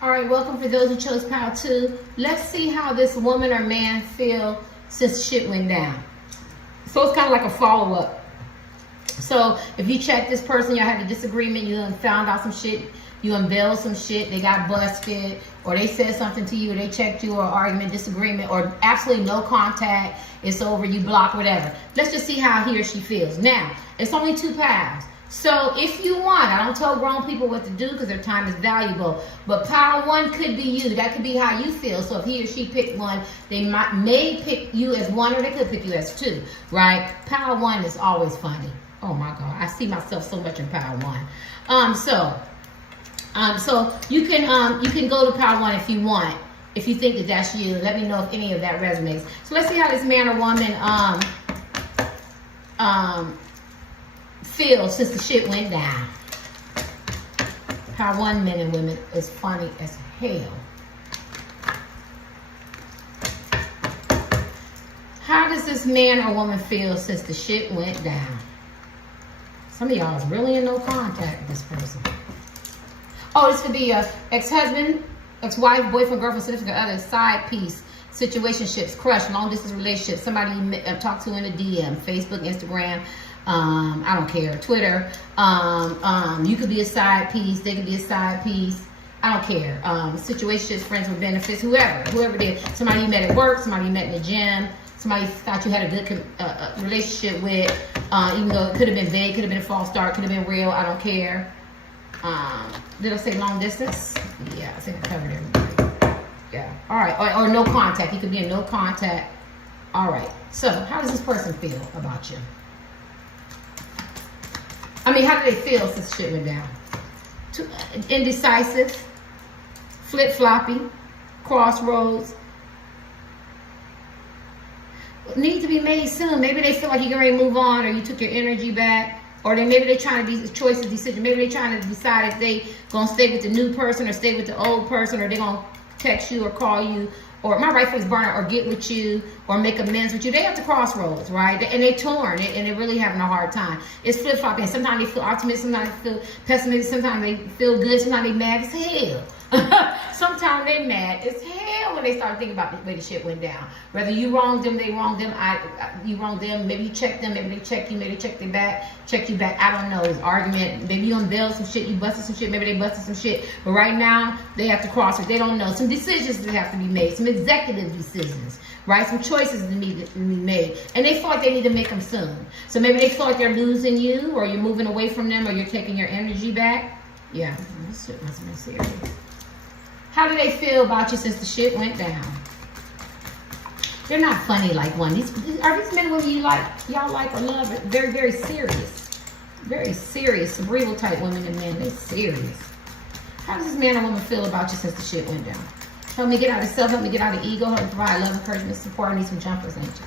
All right, welcome for those who chose Pile 2. Let's see how this woman or man feel since shit went down. So it's kind of like a follow-up. So if you check this person, y'all had a disagreement, you found out some shit, you unveiled some shit, they got busted, or they said something to you, or they checked you, or argument, disagreement, or absolutely no contact, it's over, you block, whatever. Let's just see how he or she feels. Now, it's only 2 piles. So if you want, I don't tell grown people what to do because their time is valuable, but pile 1 could be you. That could be how you feel. So if he or she picked 1, they may pick you as 1, or they could pick you as 2, right? Pile 1 is always funny. Oh my God, I see myself so much in pile 1. So you can go to pile 1 if you want, if you think that that's you. Let me know if any of that resonates. So let's see how this man or woman feel since the shit went down. Pile 1 men and women is funny as hell. How does this man or woman feel since the shit went down? Some of y'all is really in no contact with this person. Oh, this could be a ex-husband, ex-wife, boyfriend, girlfriend, significant other, side piece, situationships, crush, long distance relationships, somebody you talk to in a DM, Facebook, Instagram, I don't care, Twitter. You could be a side piece, they could be a side piece. I don't care. Situationships, friends with benefits, whoever it is. Somebody you met at work, somebody you met in the gym, somebody thought you had a good relationship with, even though it could have been vague, could have been a false start, could have been real, I don't care. Did I say long distance? Yeah, I think I covered everybody. Yeah, all right, or no contact. You could be in no contact. All right, so how does this person feel about you? I mean, how do they feel since shit went down? Indecisive, flip-floppy, crossroads. Need to be made soon. Maybe they feel like you're ready to move on, or you took your energy back, or maybe they're trying to be choice of decision. Maybe they're trying to decide if they gonna stay with the new person or stay with the old person, or they're gonna text you or call you, or my right foot's burning, or get with you, or make amends with you. They have the crossroads, right? And they're torn, and they're really having a hard time. It's flip-flopping. Sometimes they feel optimistic, sometimes they feel pessimistic, sometimes they feel good, sometimes they mad as hell. Sometimes they mad as hell when they start thinking about the way the shit went down. Whether you wronged them, they wronged them, you wronged them, maybe you checked them, maybe they checked you, maybe they checked you back, I don't know, it's argument, maybe you unveiled some shit, you busted some shit, maybe they busted some shit, but right now, they have to cross it, they don't know, some decisions that have to be made, some executive decisions, right, some choices that need to be made, and they feel like they need to make them soon, so maybe they feel like they're losing you, or you're moving away from them, or you're taking your energy back. Yeah, this shit must have been serious. How do they feel about you since the shit went down? They're not funny like one. Are these men and women y'all like or love? Very, very serious. Very serious, cerebral type women and men. They're serious. How does this man or woman feel about you since the shit went down? Help me get out of self, help me get out of ego, help me provide love, encouragement, support. I need some jumpers, angels.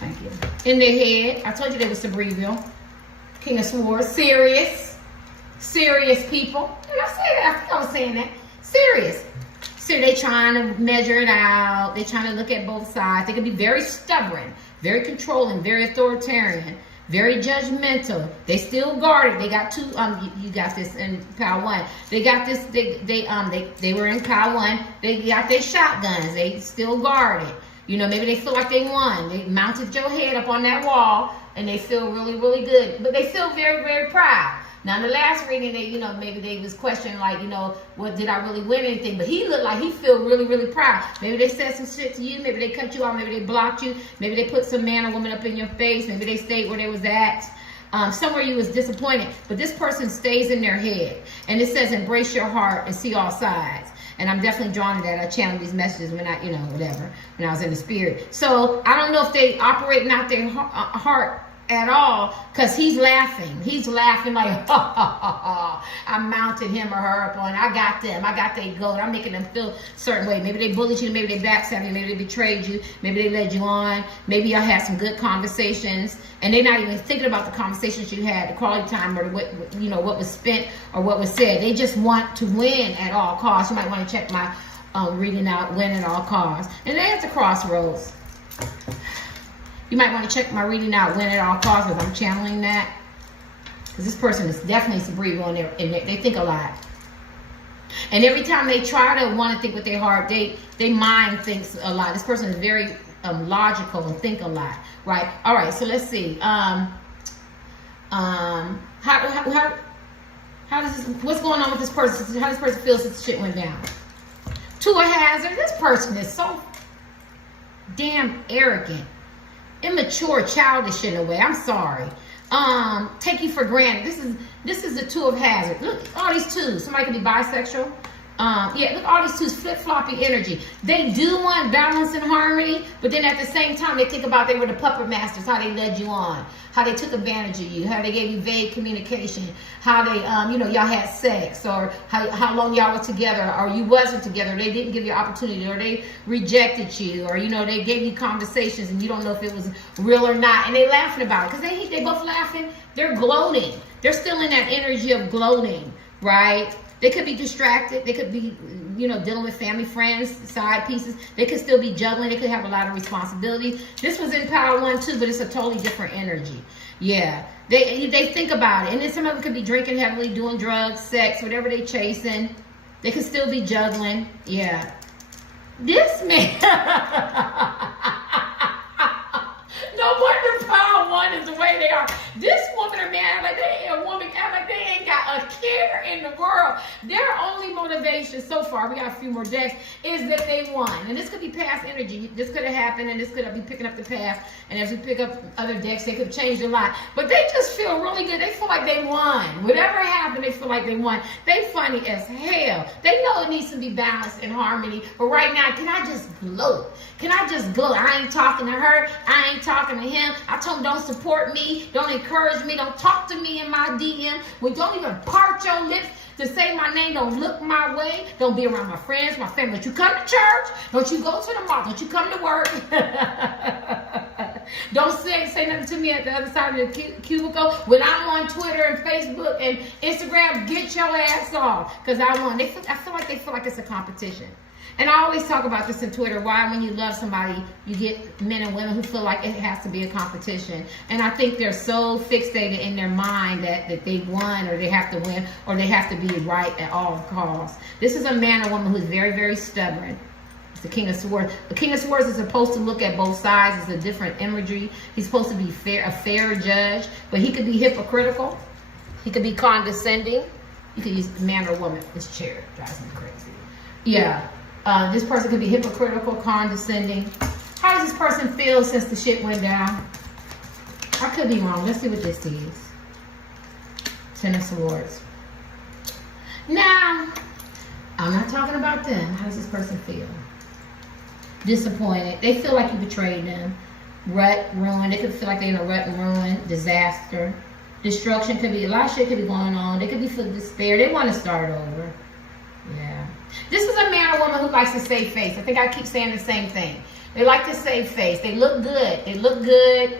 Thank you. In their head, I told you they were cerebral. King of Swords, serious. Serious people. Did I say that? I think I was saying that. Serious. So they trying to measure it out. They trying to look at both sides. They can be very stubborn, very controlling, very authoritarian, very judgmental. They still guarded. They got two. You got this in pile 1. They got this. They were in pile 1. They got their shotguns. They still guarded. You know, maybe they feel like they won. They mounted your head up on that wall, and they feel really, really good. But they feel very, very proud. Now, in the last reading, maybe they was questioning, like, what, did I really win anything? But he looked like he feel really, really proud. Maybe they said some shit to you. Maybe they cut you off. Maybe they blocked you. Maybe they put some man or woman up in your face. Maybe they stayed where they was at. Somewhere you was disappointed. But this person stays in their head. And it says, embrace your heart and see all sides. And I'm definitely drawn to that. I channel these messages when I, whatever, when I was in the spirit. So I don't know if they operating out their heart at all, because he's laughing like, ha ha ha ha, I mounted him or her up on, I got them, I got their goat, I'm making them feel a certain way. Maybe they bullied you, maybe they backstabbed you, maybe they betrayed you, maybe they led you on, maybe y'all had some good conversations, and they're not even thinking about the conversations you had, the quality time, or what was spent or what was said. They just want to win at all costs. You might want to check my reading out, win at all costs. And they're at the crossroads. You might want to check my reading out, win at all costs, because I'm channeling that. Because this person is definitely cerebral and they think a lot. And every time they try to want to think with their heart, they mind thinks a lot. This person is very logical and think a lot, right? All right, so let's see. How does this, what's going on with this person? How does this person feel since the shit went down? Two of Hazard. This person is so damn arrogant, immature, childish in a way. I'm sorry. Take you for granted. This is the Two of Hazard. Look, all these twos. Somebody could be bisexual. Yeah, look, all these twos, flip-floppy energy. They do want balance and harmony, but then at the same time, they think about they were the puppet masters, how they led you on, how they took advantage of you, how they gave you vague communication, how they, y'all had sex, or how long y'all were together, or you wasn't together, they didn't give you opportunity, or they rejected you, or, they gave you conversations and you don't know if it was real or not, and they laughing about it, because they both laughing, they're gloating. They're still in that energy of gloating, right? They could be distracted. They could be, dealing with family, friends, side pieces. They could still be juggling. They could have a lot of responsibility. This was in Power 1 too, but it's a totally different energy. Yeah, they think about it. And then some of them could be drinking heavily, doing drugs, sex, whatever they chasing. They could still be juggling. Yeah. This man. No wonder Power 1 is the way they are. This woman or man act like they ain't got a care in the world. Their only motivation so far, we got a few more decks, is that they won. And this could be past energy. This could have happened, and this could be picking up the past. And as we pick up other decks, they could have changed a lot. But they just feel really good. They feel like they won. Whatever happened, they feel like they won. They funny as hell. They know it needs to be balanced and harmony. But right now, can I just gloat? Can I just gloat? I ain't talking to her. I ain't talking to him. I told him don't support me. Don't encourage me. Don't talk to me in my DM. We don't even part your lips to say my name. Don't look my way. Don't be around my friends, my family. Don't you come to church. Don't you go to the mall. Don't you come to work. Don't say nothing to me at the other side of the cubicle. When I'm on Twitter and Facebook and Instagram, get your ass off. Because I feel like they feel like it's a competition. And I always talk about this in Twitter, why when you love somebody, you get men and women who feel like it has to be a competition. And I think they're so fixated in their mind that they won, or they have to win, or they have to be right at all costs. This is a man or woman who's very, very stubborn. It's the King of Swords. The King of Swords is supposed to look at both sides. It's a different imagery. He's supposed to be a fair judge, but he could be hypocritical. He could be condescending. You could use man or woman. This chair drives me crazy. Yeah. This person could be hypocritical, condescending. How does this person feel since the shit went down? I could be wrong. Let's see what this is. Ten of Swords. Now, I'm not talking about them. How does this person feel? Disappointed. They feel like you betrayed them. Rut, ruin. They could feel like they're in a rut and ruin. Disaster. Destruction could be, a lot of shit could be going on. They could be full of despair. They want to start over. Yeah. This is a man or woman who likes to save face. I think I keep saying the same thing. They like to save face. They look good. They look good.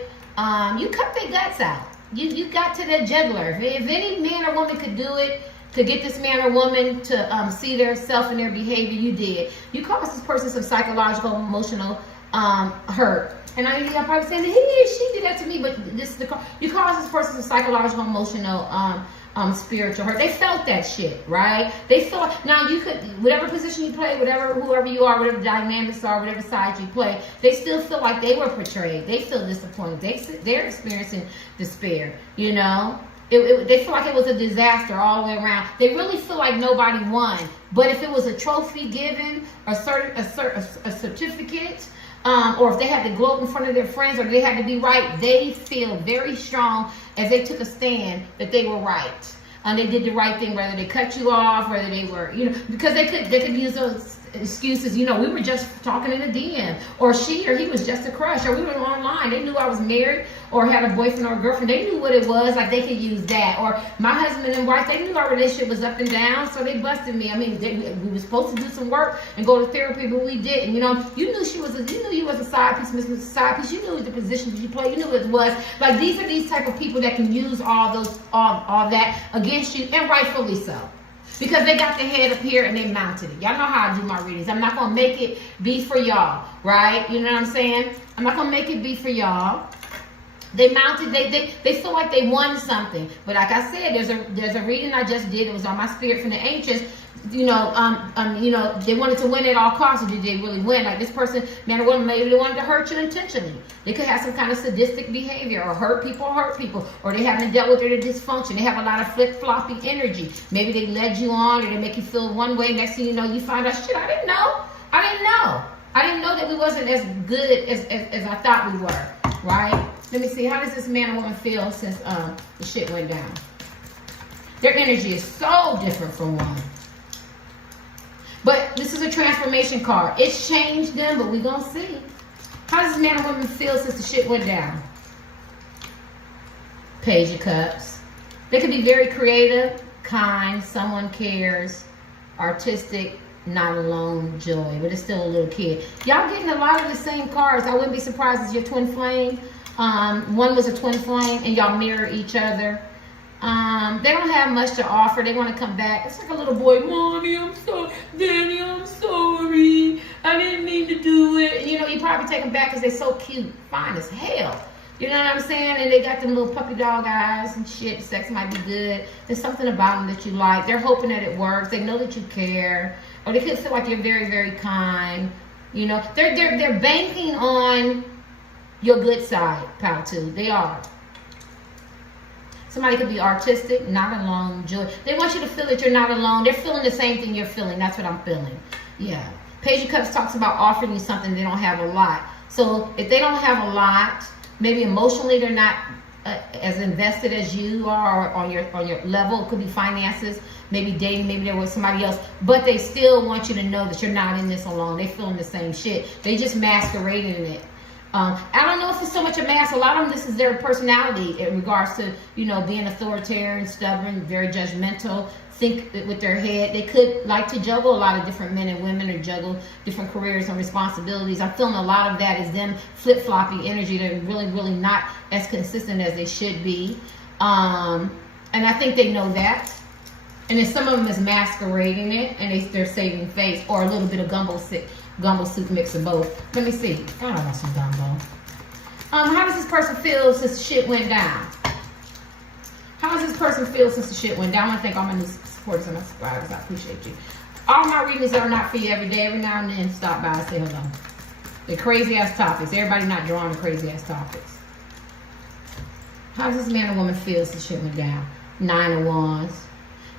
You cut their guts out. You got to the juggler. If any man or woman could do it, to get this man or woman to see their self and their behavior, you did. You caused this person some psychological, emotional hurt. And I'm probably saying, she did that to me, but you caused this person some psychological, emotional, spiritual hurt. They felt that shit, right? They felt, now you could, whatever position you play, whoever you are, whatever the dynamics are, whatever side you play, they still feel like they were portrayed. They feel disappointed. They're experiencing despair, They feel like it was a disaster all the way around. They really feel like nobody won. But if it was a trophy given, a certificate, or if they had to gloat in front of their friends, or they had to be right, they feel very strong as they took a stand that they were right. They did the right thing, whether they cut you off, whether they were, because they could use those excuses, we were just talking in a DM, or she or he was just a crush, or we were online. They knew I was married or had a boyfriend or a girlfriend. They knew what it was, like they could use that. Or my husband and wife, they knew our relationship was up and down, so they busted me. I mean, we were supposed to do some work and go to therapy, but we didn't. You knew you was a side piece, Mr. Side Piece. You knew the position that you played. You knew what it was. Like these are these type of people that can use all that against you, and rightfully so. Because they got their head up here and they mounted it. Y'all know how I do my readings. I'm not going to make it be for y'all, right? You know what I'm saying? I'm not going to make it be for y'all. They mounted, they feel like they won something. But like I said, there's a reading I just did. It was on my spirit from the ancients. they wanted to win at all costs, or did they really win? Like this person, man or woman, maybe they wanted to hurt you intentionally. They could have some kind of sadistic behavior, or hurt people, or they haven't dealt with their dysfunction. They have a lot of flip-floppy energy. Maybe they led you on, or they make you feel one way. Next thing you know, you find out, shit, I didn't know that we wasn't as good as I thought we were, right? Let me see, how does this man or woman feel since the shit went down? Their energy is so different from one. But this is a transformation card. It's changed them, but we're going to see. How does this man or woman feel since the shit went down? Page of Cups. They could be very creative, kind, someone cares, artistic, not alone, joy, but it's still a little kid. Y'all getting a lot of the same cards. I wouldn't be surprised if your twin flame. One was a twin flame and y'all mirror each other. They don't have much to offer. They want to come back. It's like a little boy, Mommy, Danny, I'm sorry. I didn't mean to do it. You know, you probably take them back because they're so cute. Fine as hell. You know what I'm saying? And they got them little puppy dog eyes and shit. Sex might be good. There's something about them that you like. They're hoping that it works. They know that you care. Or they could feel like you're very, very kind. You know, they're banking on your good side, pal, too. They are. Somebody could be artistic, not alone, joy. They want you to feel that you're not alone. They're feeling the same thing you're feeling. That's what I'm feeling. Yeah. Page of Cups talks about offering you something they don't have a lot. So if they don't have a lot, maybe emotionally they're not as invested as you are on your level. It could be finances, maybe dating, maybe they're with somebody else. But they still want you to know that you're not in this alone. They're feeling the same shit. They just masquerading in it. I don't know if it's so much a mask. A lot of them, this is their personality in regards to, you know, being authoritarian, stubborn, very judgmental, think with their head. They could like to juggle a lot of different men and women, or juggle different careers and responsibilities. I'm feeling a lot of that is them flip-floppy energy. They're really, really not as consistent as they should be. And I think they know that. And then some of them is masquerading it, and they're saving face, or a little bit of gumbo soup mix of both. Let me see. God, I want some gumbo. How does this person feel since the shit went down? How does this person feel since the shit went down? I want to thank all my new supporters and my subscribers. I appreciate you. All my readings are not for you every day. Every now and then, stop by and say hello. The crazy ass topics. Everybody not drawing the crazy ass topics. How does this man or woman feel since the shit went down? 9 of Wands.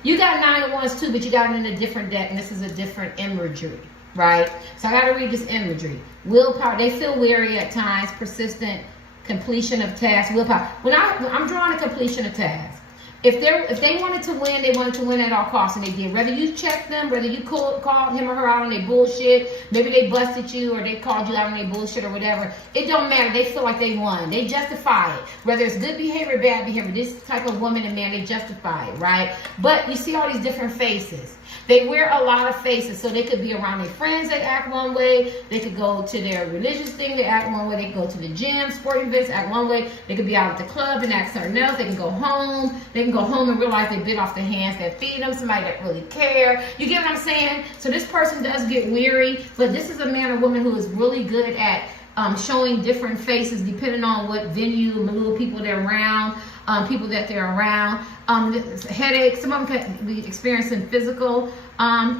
You got 9 of Wands too, but you got it in a different deck, and this is a different imagery. Right? So I got to read this imagery. Willpower. They feel weary at times. Persistent. Completion of tasks. Willpower. When I'm drawing a completion of tasks. If they wanted to win, they wanted to win at all costs, and they did. Whether you checked them, whether you called him or her out on their bullshit, maybe they busted you, or they called you out on their bullshit or whatever. It don't matter. They feel like they won. They justify it. Whether it's good behavior or bad behavior, this type of woman and man, they justify it, right? But you see all these different faces. They wear a lot of faces, so they could be around their friends, they act one way. They could go to their religious thing, they act one way. They could go to the gym, sporting events, act one way. They could be out at the club and act something else. They can go home. They can go home and realize they bit off the hands that feed them, somebody that really care. You get what I'm saying? So this person does get weary, but this is a man or woman who is really good at showing different faces depending on what venue, little people they're around. People that they're around, headaches. Some of them can be experiencing physical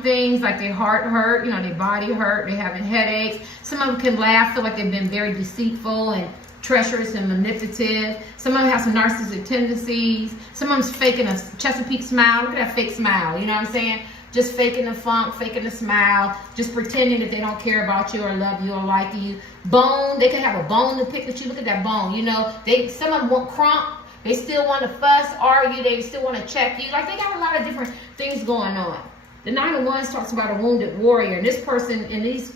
things like their heart hurt, you know, their body hurt, they're having headaches. Some of them can laugh, feel like they've been very deceitful and treacherous and manipulative. Some of them have some narcissistic tendencies. Some of them's faking a Chesapeake smile. Look at that fake smile, you know what I'm saying? Just faking the funk, faking the smile, just pretending that they don't care about you or love you or like you. Bone, they can have a bone to pick with you. Look at that bone, you know. Some of them want crump. They still want to fuss, argue. They still want to check you. Like, they got a lot of different things going on. The 9 of Wands talks about a wounded warrior. And this person in this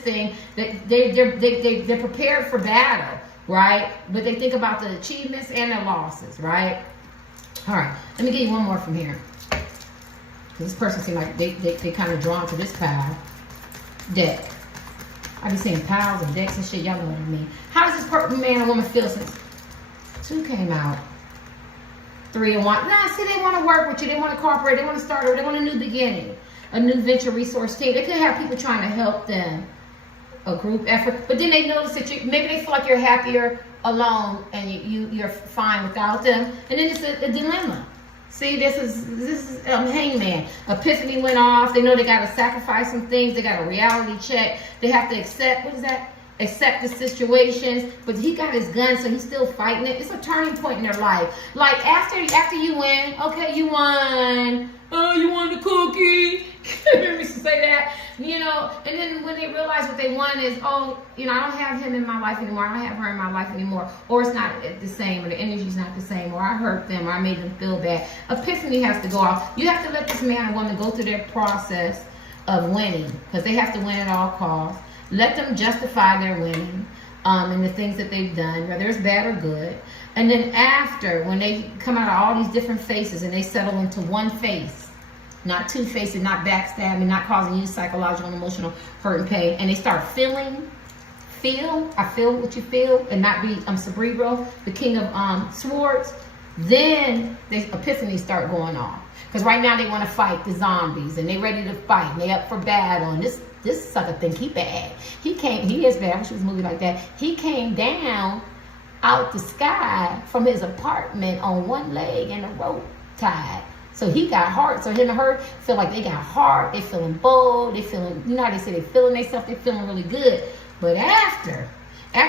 thing, they're prepared for battle, right? But they think about the achievements and their losses, right? All right, let me get you one more from here. This person seems like they kind of drawn to this pile deck. I be saying piles and decks and shit. Y'all know what I mean. How does this man or woman feel since 2 came out? 3 of Wands. Nah, see, they want to work with you. They want to cooperate. They want to start over. They want a new beginning. A new venture resource team. They could have people trying to help them. A group effort. But then they notice that maybe they feel like you're happier alone and you're fine without them. And then it's a dilemma. See, this is Hangman. Epiphany went off. They know they got to sacrifice some things. They got a reality check. They have to accept, what is that? Accept the situations. But he got his gun, so he's still fighting it. It's a turning point in their life. Like, after you win, okay, you won. Oh, you won the cookie. Hear me say that? You know, and then when they realize what they want is, oh, you know, I don't have him in my life anymore. I don't have her in my life anymore. Or it's not the same, or the energy's not the same, or I hurt them, or I made them feel bad. Epiphany has to go off. You have to let this man or woman go through their process of winning, because they have to win at all costs. Let them justify their winning and the things that they've done, whether it's bad or good. And then after, when they come out of all these different faces and they settle into one face, not two faces, not backstabbing, not causing you psychological and emotional hurt and pain, and they start I feel what you feel, and not be cerebral, the king of swords, then the epiphanies start going on. Because right now they want to fight the zombies, and they ready to fight, and they up for battle, and this sucker think he bad. He is bad. I wish it was a movie like that. He came down out the sky from his apartment on one leg and a rope tied. So he got heart. So him and her feel like they got heart. They feeling bold. They feeling, you know how they say they feeling themselves. They feeling really good. But after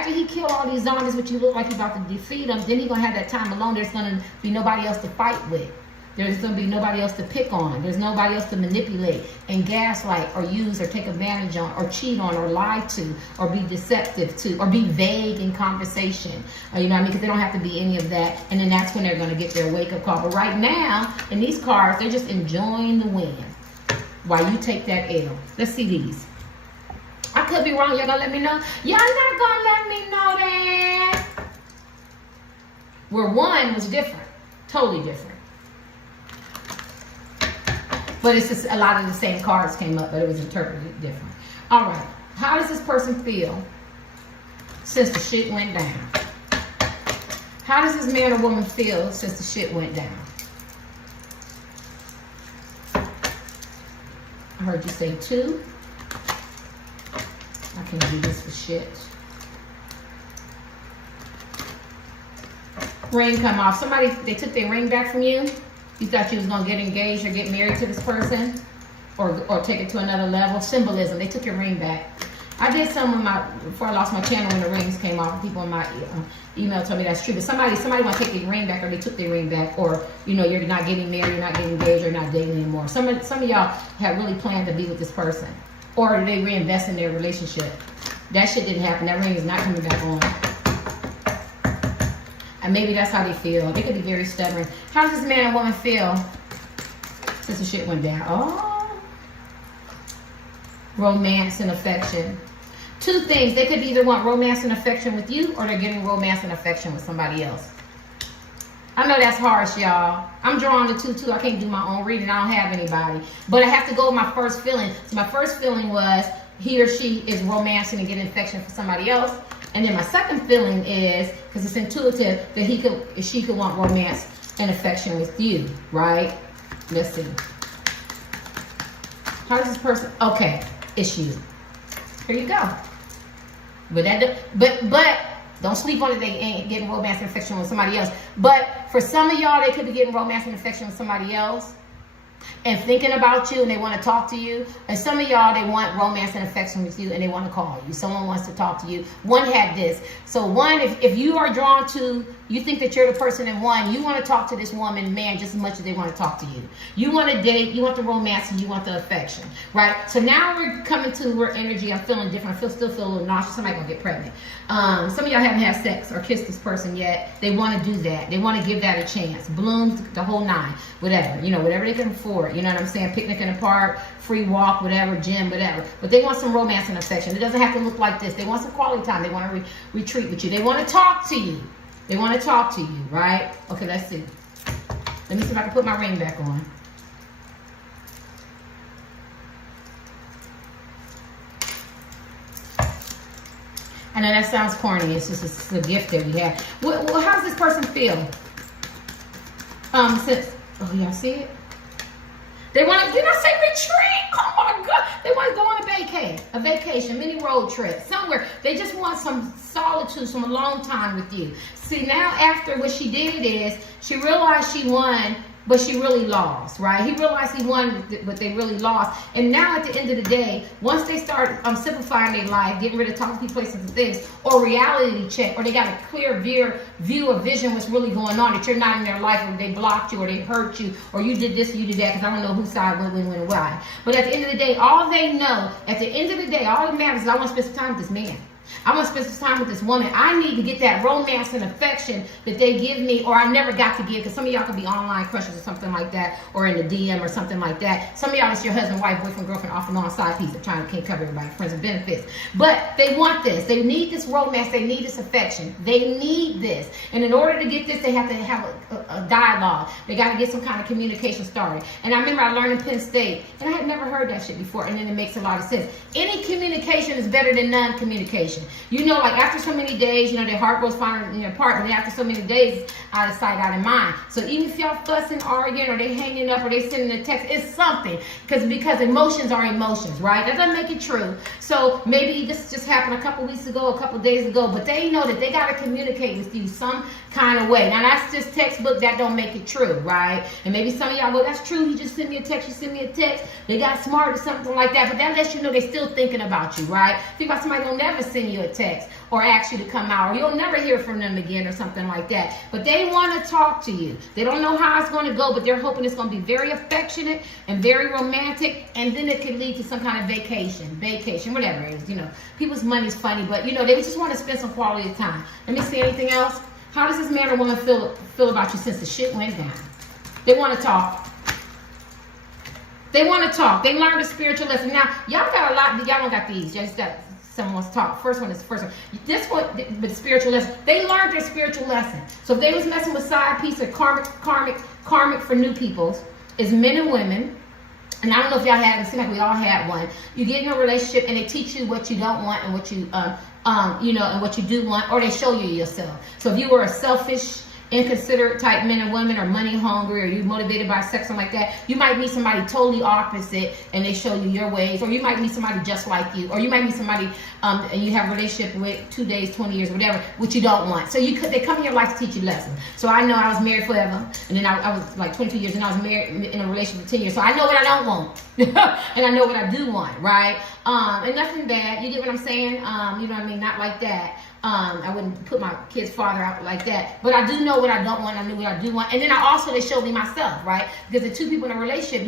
he killed all these zombies, which you look like he's about to defeat them, then he's going to have that time alone. There's going to be nobody else to fight with. There's going to be nobody else to pick on. There's nobody else to manipulate and gaslight or use or take advantage on or cheat on or lie to or be deceptive to or be vague in conversation. You know what I mean? Because they don't have to be any of that. And then that's when they're going to get their wake-up call. But right now, in these cards, they're just enjoying the win while you take that L. Let's see these. I could be wrong. Y'all going to let me know? Y'all not going to let me know that. Where one was different. Totally different. But it's just a lot of the same cards came up, but it was interpreted different. All right. How does this person feel since the shit went down? How does this man or woman feel since the shit went down? I heard you say 2. I can't do this for shit. Ring come off. Somebody, they took their ring back from you. You thought you was going to get engaged or get married to this person or take it to another level. Symbolism. They took your ring back. I did some of before I lost my channel when the rings came off. People in my email told me that's true. But somebody want to take their ring back, or they took their ring back, or, you know, you're not getting married, you're not getting engaged, you're not dating anymore. Some of y'all have really planned to be with this person. Or they reinvest in their relationship. That shit didn't happen. That ring is not coming back on. And maybe that's how they feel. They could be very stubborn. How does this man and woman feel since the shit went down? Oh. Romance and affection. 2 things. They could either want romance and affection with you, or they're getting romance and affection with somebody else. I know that's harsh, y'all. I'm drawing the 2 too. I can't do my own reading. I don't have anybody. But I have to go with my first feeling. So my first feeling was he or she is romancing and getting affection for somebody else. And then my second feeling is, because it's intuitive, that she could want romance and affection with you, right? Let's see. How does this person? Okay, it's you. Here you go. But don't sleep on it. They ain't getting romance and affection with somebody else. But for some of y'all, they could be getting romance and affection with somebody else and thinking about you, and they want to talk to you. And some of y'all, they want romance and affection with you, and they want to call you. Someone wants to talk to you. One had this. So one, if you are drawn to, you think that you're the person in one, you want to talk to this woman, man, just as much as they want to talk to you. You want to date, you want the romance, and you want the affection, right? So now we're coming to where energy, I'm feeling different. Still feel a little nauseous. Somebody gonna get pregnant. Some of y'all haven't had sex or kissed this person yet. They want to do that. They want to give that a chance. Blooms, the whole 9, whatever. You know, whatever they can afford. You know what I'm saying? Picnic in the park, free walk, whatever, gym, whatever. But they want some romance and affection. It doesn't have to look like this. They want some quality time. They want to retreat with you. They want to talk to you. They want to talk to you, right? Okay, let's see. Let me see if I can put my ring back on. I know that sounds corny. It's just a gift that we have. Well, how does this person feel? Oh, y'all see it? They want to, did I say retreat? Oh my God. They want to go on a vacation, mini road trip, somewhere. They just want some solitude, some alone time with you. See, now after what she did is, she realized she won, but she really lost, right? He realized he won, but they really lost. And now at the end of the day, once they start simplifying their life, getting rid of talking people, places, and things, or reality check, or they got a clear view or vision what's really going on, that you're not in their life, or they blocked you, or they hurt you, or you did this, or you did that, because I don't know whose side when, why. But at the end of the day, all they know, at the end of the day, all that matters is I want to spend some time with this man. I want to spend some time with this woman. I need to get that romance and affection that they give me, or I never got to give, because some of y'all could be online crushes or something like that, or in the DM or something like that. Some of y'all, it's your husband, wife, boyfriend, girlfriend, off and on side piece. They're trying to can't cover everybody, friends and benefits. But they want this. They need this romance. They need this affection. They need this. And in order to get this, they have to have a dialogue. They got to get some kind of communication started. And I remember I learned in Penn State, and I had never heard that shit before, and then it makes a lot of sense. Any communication is better than non-communication. You know, like after so many days, you know, their heart goes finally apart, but then after so many days, out of sight, out of mind. So even if y'all fussing, arguing, or they hanging up, or they sending a text, it's something. Because emotions are emotions, right? That doesn't make it true. So maybe this just happened a couple weeks ago, a couple days ago, but they know that they got to communicate with you some kind of way. Now that's just textbook, that don't make it true, right? And maybe some of y'all go, that's true, you just sent me a text, you sent me a text, they got smart or something like that, but that lets you know they're still thinking about you, right? Think about somebody who'll never send you a text or ask you to come out, or you'll never hear from them again or something like that. But they want to talk to you. They don't know how it's going to go, but they're hoping it's going to be very affectionate and very romantic, and then it could lead to some kind of vacation, whatever it is. You know, people's money's funny, but you know, they just want to spend some quality time. Let me see, anything else? How does this man or woman feel about you since the shit went down? They want to talk. They want to talk. They learned a spiritual lesson. Now, y'all got a lot. Y'all don't got these. Just got someone's talk. First one is the first one. This one, the spiritual lesson. They learned their spiritual lesson. So if they was messing with side piece or karmic for new peoples, is men and women. And I don't know if y'all had, it seems like we all had one. You get in a relationship and they teach you what you don't want and what you, you know, and what you do want, or they show you yourself. So if you were a selfish, inconsiderate type men and women, or money hungry, or you motivated by sex, something like that, you might meet somebody totally opposite and they show you your ways, or you might meet somebody just like you, or you might meet somebody and you have a relationship with 2 days, 20 years, whatever, which you don't want. So they come in your life to teach you lessons. So I know I was married forever, and then I was like 22 years, and I was married in a relationship for 10 years. So I know what I don't want, and I know what I do want, right? And nothing bad. You get what I'm saying? You know what I mean? Not like that. I wouldn't put my kid's father out like that, but I do know what I don't want. I knew what I do want, and then they showed me myself, right? Because the two people in a relationship,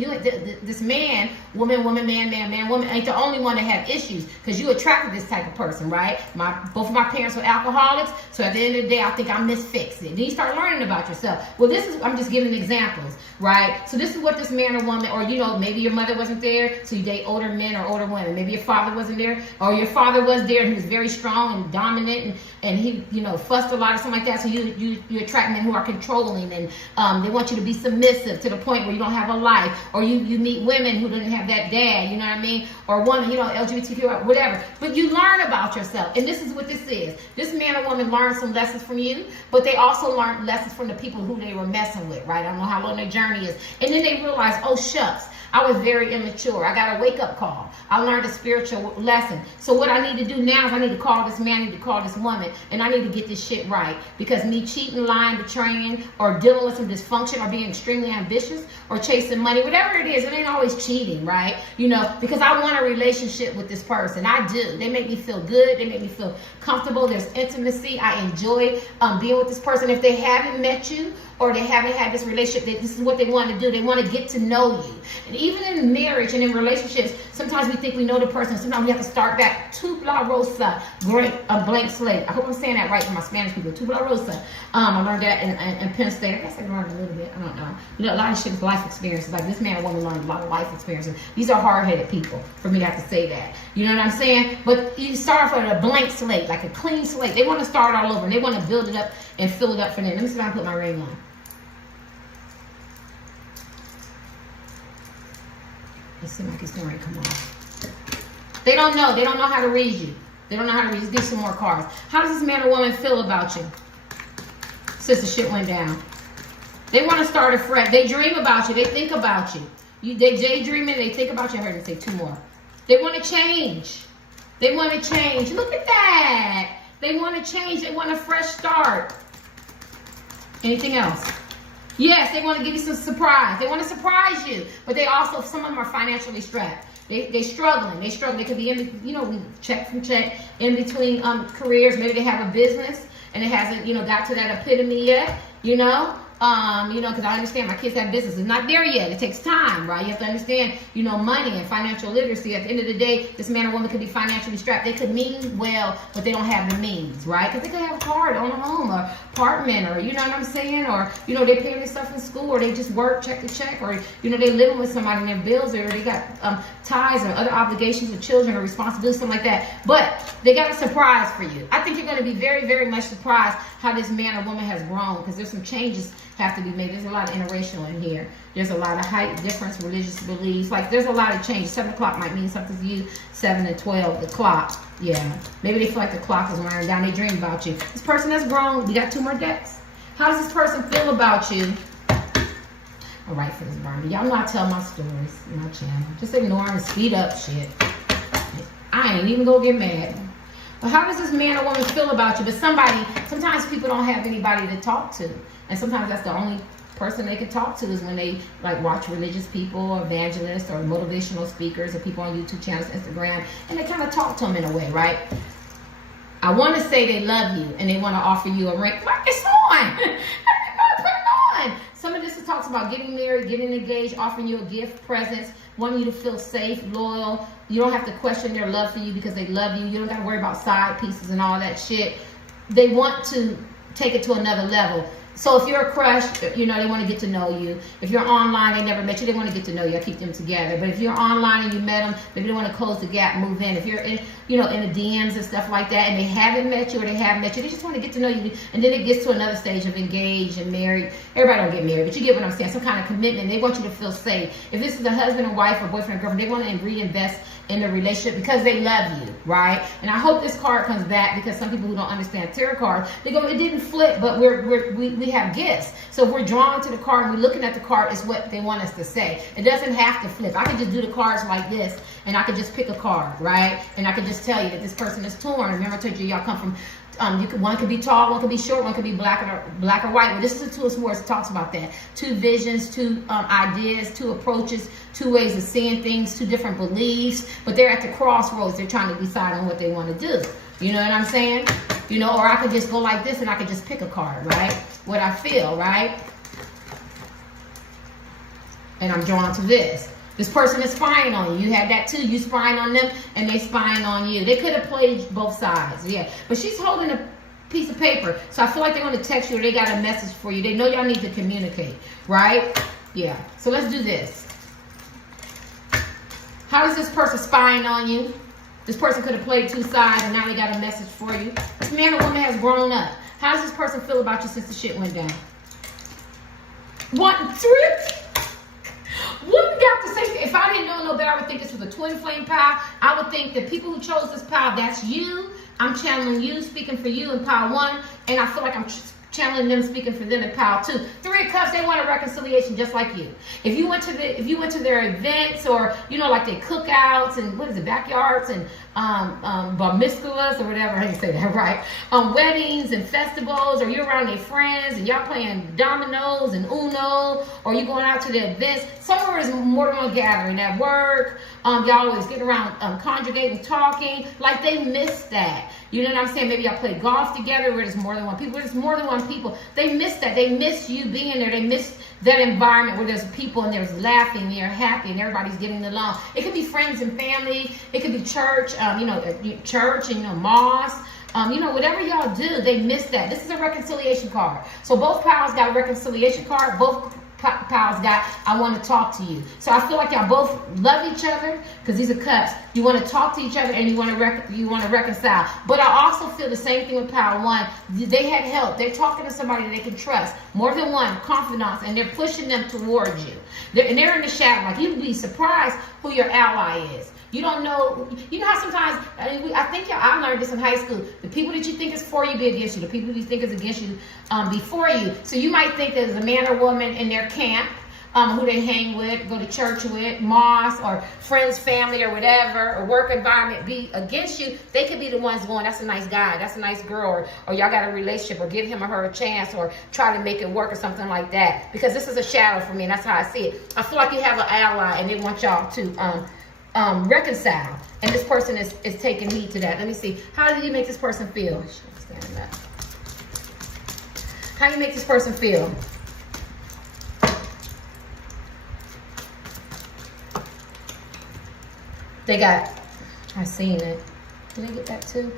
this man, woman, man, woman, ain't the only one that have issues, because you attracted this type of person, right? Both of my parents were alcoholics, so at the end of the day, I think I misfixed it. Then you start learning about yourself. Well, I'm just giving examples, right? So this is what this man or woman, or you know, maybe your mother wasn't there, so you date older men or older women. Maybe your father wasn't there, or your father was there and he was very strong and dominant, and he, you know, fussed a lot or something like that. So you attract men who are controlling, and they want you to be submissive to the point where you don't have a life. Or you meet women who didn't have that dad, you know what I mean? Or woman, you know, LGBTQ, whatever. But you learn about yourself, and this is what this is. This man or woman learned some lessons from you, but they also learned lessons from the people who they were messing with, right? I don't know how long their journey is. And then they realize, oh shucks, I was very immature. I got a wake-up call. I learned a spiritual lesson. So what I need to do now is I need to call this man, I need to call this woman, and I need to get this shit right. Because me cheating, lying, betraying, or dealing with some dysfunction, or being extremely ambitious, or chasing money, whatever it is, it ain't always cheating, right? You know, because I want a relationship with this person. I do. They make me feel good. They make me feel comfortable. There's intimacy. I enjoy being with this person. If they haven't met you, or they haven't had this relationship, this is what they want to do. They want to get to know you. And even in marriage and in relationships, sometimes we think we know the person. Sometimes we have to start back. Tabula rasa, a blank slate. I hope I'm saying that right for my Spanish people. Tabula rasa. I learned that in Penn State. I guess I learned a little bit. I don't know. You know, a lot of shit is life experiences. Like this man and woman learned a lot of life experiences. These are hard-headed people for me to have to say that. You know what I'm saying? But you start off with a blank slate, like a clean slate. They want to start all over, and they want to build it up and fill it up for them. Let me see if I can put my ring on. It seems like it's going to come off. They don't know. They don't know how to read you. They don't know how to read. Let's get some more cards. How does this man or woman feel about you since the shit went down? They want to start a friend. They dream about you. They think about you. They daydreaming. They think about you. I heard them say two more. They want to change. They want to change. Look at that. They want to change. They want a fresh start. Anything else? Yes, they want to give you some surprise. They want to surprise you, but they also, some of them are financially strapped. They struggling. They struggle. They could be in, you know, check from check in between careers. Maybe they have a business and it hasn't, you know, got to that epitome yet. You know, because I understand my kids have business. It's not there yet. It takes time, right? You have to understand, you know, money and financial literacy. At the end of the day, this man or woman could be financially strapped. They could mean well, but they don't have the means, right? Because they could have a car, own a home, or apartment, or, you know what I'm saying? Or, you know, they pay their stuff in school, or they just work check to check, or, you know, they living with somebody and their bills, or they got ties or other obligations with children or responsibilities, something like that. But they got a surprise for you. I think you're going to be very, very much surprised how this man or woman has grown, because there's some changes have to be made. There's a lot of interracial in here. There's a lot of height difference, religious beliefs. Like, there's a lot of change. 7 o'clock might mean something to you. 7 and 12, the clock. Yeah. Maybe they feel like the clock is wearing down. They dream about you. This person has grown. We got 2 more decks. How does this person feel about you? All right, for this burner. Y'all know I tell my stories in my channel. Just ignore and speed up shit. I ain't even gonna get mad. But how does this man or woman feel about you? But sometimes people don't have anybody to talk to. And sometimes that's the only person they can talk to is when they like watch religious people, or evangelists, or motivational speakers, or people on YouTube channels, Instagram, and they kind of talk to them in a way, right? I want to say they love you and they want to offer you a ring. Like, it's on. Put it on. Some of this talks about getting married, getting engaged, offering you a gift, presents, wanting you to feel safe, loyal. You don't have to question their love for you because they love you. You don't got to worry about side pieces and all that shit. They want to take it to another level. So if you're a crush, you know, they want to get to know you. If you're online, they never met you, they want to get to know you. I keep them together. But if you're online and you met them, maybe they want to close the gap, move in. If you're in, you know, in the DMs and stuff like that, and they haven't met you or they have met you, they just want to get to know you. And then it gets to another stage of engaged and married. Everybody don't get married, but you get what I'm saying. Some kind of commitment. They want you to feel safe. If this is a husband and wife or boyfriend and girlfriend, they want to reinvest in the relationship because they love you, right? And I hope this card comes back, because some people who don't understand tarot cards, they go, it didn't flip, but we have gifts. So if we're drawn to the card and we're looking at the card, it's what they want us to say. It doesn't have to flip. I could just do the cards like this, and I could just pick a card, right? And I could just tell you that this person is torn. Remember I told you, y'all come from one could be tall, one could be short, one could be black or white. Well, this is the 2 of Swords. It talks about that. 2 visions, 2 ideas, 2 approaches, 2 ways of seeing things, 2 different beliefs. But they're at the crossroads. They're trying to decide on what they want to do. You know what I'm saying? You know, or I could just go like this and I could just pick a card, right? What I feel, right? And I'm drawn to this. This person is spying on you. You had that too. You spying on them and they spying on you. They could have played both sides. Yeah. But she's holding a piece of paper. So I feel like they want to text you or they got a message for you. They know y'all need to communicate. Right? Yeah. So let's do this. How is this person spying on you? This person could have played 2 sides and now they got a message for you. This man or woman has grown up. How does this person feel about you since the shit went down? 1, 3. Wouldn't got to say, if I didn't know no better, I would think this was a twin flame pile. I would think the people who chose this pile, that's you. I'm channeling you, speaking for you in pile 1. And I feel like I'm channeling them, speaking for them in pile 2. 3 of Cups, they want a reconciliation just like you. If you went to their events, or, you know, like their cookouts and what is it, backyards and bar mitzvahs or whatever, I didn't say that right, weddings and festivals, or you're around their friends and y'all playing dominoes and Uno, or you going out to the events, somewhere is more than one gathering. At work, y'all always getting around, conjugating, talking, like they miss that. You know what I'm saying? Maybe y'all play golf together where there's more than one people. There's more than one people. They miss that. They miss you being there. They miss that environment where there's people and there's laughing, and they're happy, and everybody's getting along. It could be friends and family. It could be church, church and, mosque. Whatever y'all do, they miss that. This is a reconciliation card. So both piles got a reconciliation card. Both piles got, I want to talk to you. So I feel like y'all both love each other, because these are Cups. You want to talk to each other and you want to reconcile. But I also feel the same thing with pile 1. They had help. They're talking to somebody they can trust. More than one, confidants, and they're pushing them towards you. They're in the shadow. Like, you'd be surprised who your ally is. You don't know. You know how sometimes, I think I learned this in high school. The people that you think is for you be against you. The people that you think is against you be for you. So you might think there's a man or woman in their camp, who they hang with, go to church with, mosque, or friends, family, or whatever, or work environment be against you, they could be the ones going, that's a nice guy, that's a nice girl, or y'all got a relationship, or give him or her a chance, or try to make it work, or something like that. Because this is a shadow for me, and that's how I see it. I feel like you have an ally, and they want y'all to reconcile. And this person is taking heed to that. Let me see. How do you make this person feel? How do you make this person feel? They got, I seen it. Did I get that too?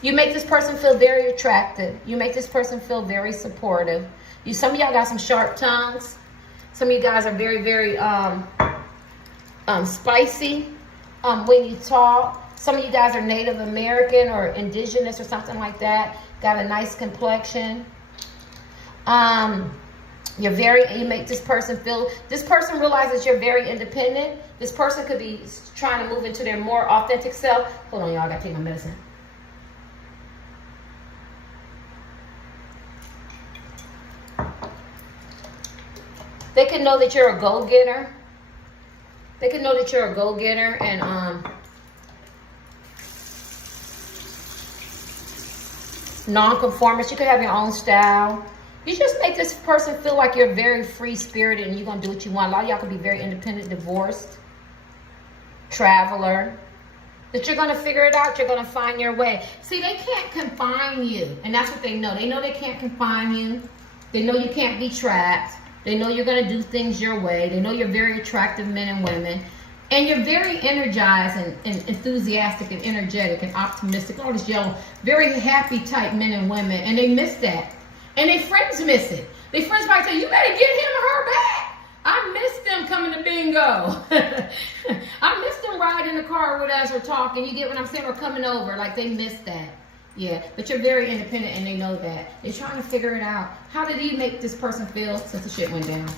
You make this person feel very attractive. You make this person feel very supportive. Some of y'all got some sharp tongues. Some of you guys are very, very spicy when you talk. Some of you guys are Native American or indigenous or something like that. Got a nice complexion. You make this person feel, this person realizes you're very independent. This person could be trying to move into their more authentic self. Hold on, y'all, I gotta take my medicine. They can know that you're a go-getter. They can know that you're a go-getter, and non-conformist. You could have your own style. You just make this person feel like you're very free-spirited and you're going to do what you want. A lot of y'all could be very independent, divorced, traveler. That you're going to figure it out. You're going to find your way. See, they can't confine you. And that's what they know. They know they can't confine you. They know you can't be trapped. They know you're going to do things your way. They know you're very attractive men and women. And you're very energized and enthusiastic and energetic and optimistic. All this yellow. Very happy type men and women. And they miss that. And their friends miss it. Their friends might say, you better get him or her back. I miss them coming to bingo. I miss them riding in the car with us or talking. You get what I'm saying? Or coming over. Like, they miss that. Yeah, but you're very independent and they know that. They're trying to figure it out. How did he make this person feel since the shit went down?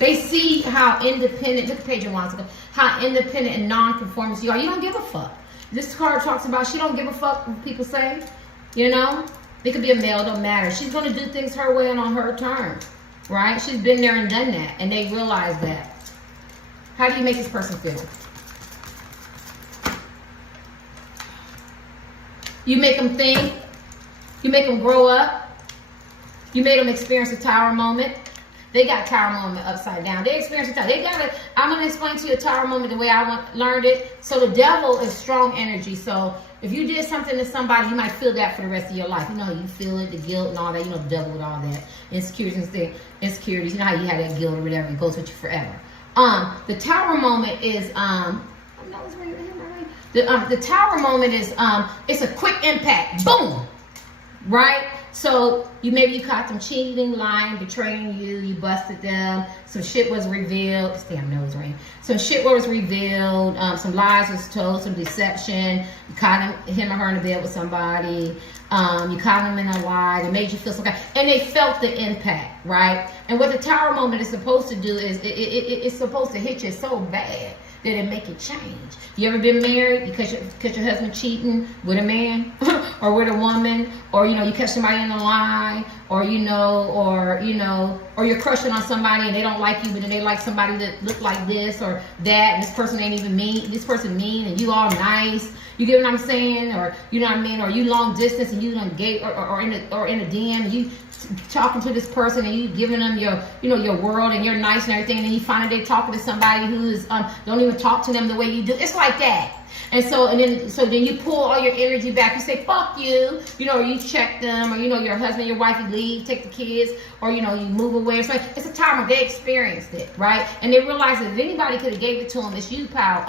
They see how independent, look at page of wands ago, how independent and non-conformist you are. You don't give a fuck. This card talks about she don't give a fuck what people say. You know? It could be a male, don't matter. She's going to do things her way and on her terms, right? She's been there and done that, and they realize that. How do you make this person feel? You make them think. You make them grow up. You made them experience a tower moment. They got tower moment upside down. They experience a tower. They got it. I'm going to explain to you a tower moment the way I learned it. So the devil is strong energy. So if you did something to somebody, you might feel that for the rest of your life. You know, you feel it, the guilt and all that. You know, the devil with all that. Insecurities. You know how you have that guilt or whatever. It goes with you forever. The tower moment is, the tower moment is, it's a quick impact. Boom. Right? So maybe you caught them cheating, lying, betraying you. You busted them. Some shit was revealed. This damn nose ring. Some shit was revealed. Some lies was told. Some deception. You caught him or her in the bed with somebody. You caught them in a lie. It made you feel some kind. And they felt the impact, right? And what the tower moment is supposed to do is it's supposed to hit you so bad that it make it change. You ever been married because your husband cheating with a man or with a woman, or you catch somebody in a lie, or or you're crushing on somebody and they don't like you, but then they like somebody that look like this or that, and this person ain't even mean, this person mean, and you all nice. You get what I'm saying? Or you know what I mean? Or you long distance and you done gay or in a DM and you talking to this person and you giving them your world and you're nice and everything, and then you find out they talking to somebody who is don't even talk to them the way you do. It's like that. And then you pull all your energy back. You say, fuck you. Or you check them, or your husband, your wife, you leave, take the kids, or you move away or something. It's a time where they experienced it, right? And they realize that if anybody could have gave it to them, it's you, pal.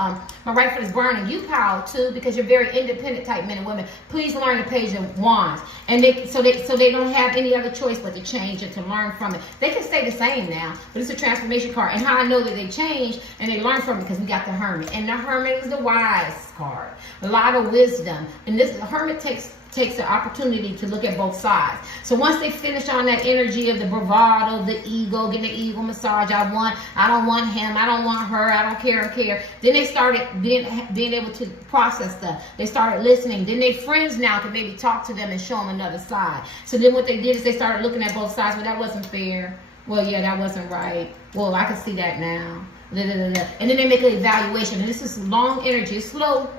My right foot is burning. You, pal, too, because you're very independent type men and women. Please learn the page of wands. And they don't have any other choice but to change and to learn from it. They can stay the same now, but it's a transformation card. And how I know that they change and they learn from it, because we got the hermit. And the hermit is the wise card. A lot of wisdom. And the hermit takes the opportunity to look at both sides. So once they finish on that energy of the bravado, the ego, getting the ego massage, I don't want him, I don't want her, I don't care. Then they started being able to process stuff. They started listening. Then their friends now could maybe talk to them and show them another side. So then what they did is they started looking at both sides, but that wasn't fair. Well, yeah, that wasn't right. Well, I can see that now. Da, da, da, da. And then they make an evaluation. And this is long energy. It's slow.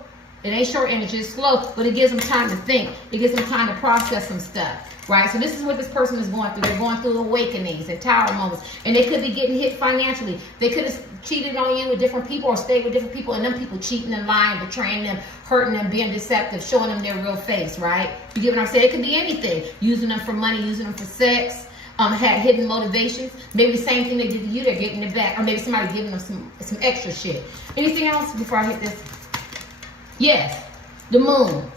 It ain't short energy. It's slow, but it gives them time to think. It gives them time to process some stuff, right? So this is what this person is going through. They're going through awakenings and tower moments. And they could be getting hit financially. They could have cheated on you with different people or stayed with different people. And them people cheating and lying, betraying them, hurting them, being deceptive, showing them their real face, right? You get what I'm saying? It could be anything. Using them for money, using them for sex. Had hidden motivations. Maybe the same thing they did to you, they're getting it back. Or maybe somebody giving them some extra shit. Anything else before I hit this? Yes, the moon.